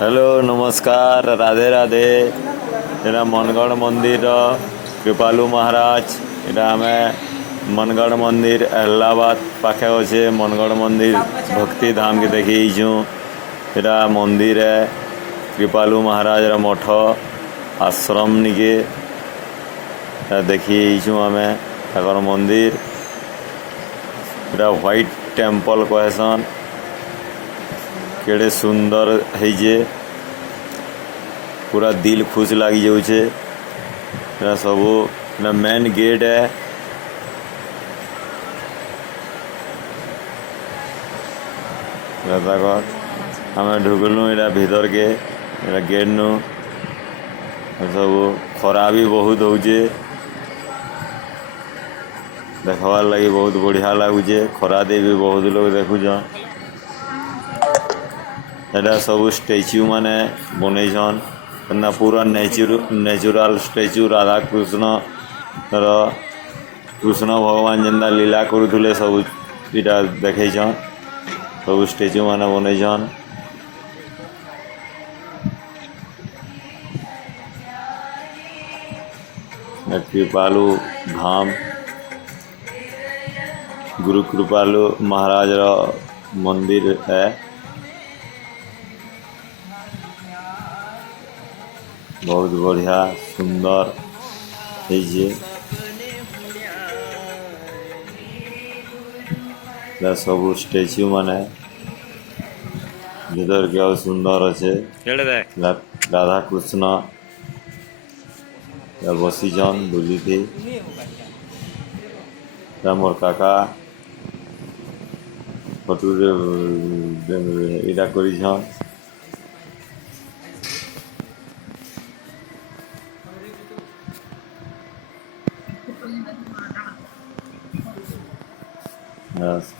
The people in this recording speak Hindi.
हेलो नमस्कार राधे राधे एटा मनगढ़ मंदिर कृपालु महाराज एटा हमें मनगढ़ मंदिर अहलाबाद पाखे अच्छे मनगढ़ मंदिर भक्ति धाम के देखी एटा मंदिर है कृपालु महाराज मठ आश्रम निके देखी हमें तकर मंदिर एटा व्हाइट टेम्पल कहसन केड़े सुंदर है जे पूरा दिल खुश लगी जाऊे सब मेन गेट है आम ढुकलु इटा भीतर के इटा गेट नु सब खरा भी बहुत होचे देखवार लगी बहुत बढ़िया लगुचे खरा दे भी बहुत लोग देखुछन एटा सब स्टैच्यू माने बनईछन ना पूरा नेचुरल स्टैच्यू राधा कृष्ण कृष्ण भगवान जेनता लीला करुले सब इटा देखन सब स्टैच्यू माने बनईछन कृपालु धाम गुरु कृपालु महाराज रा मंदिर है बहुत बढ़िया सुंदर है सब स्टैच्यू माने भीतर के सुंदर अच्छे राधा कृष्ण बसीजन बुझी थी मोर काका फटू इटा करिछन Yes.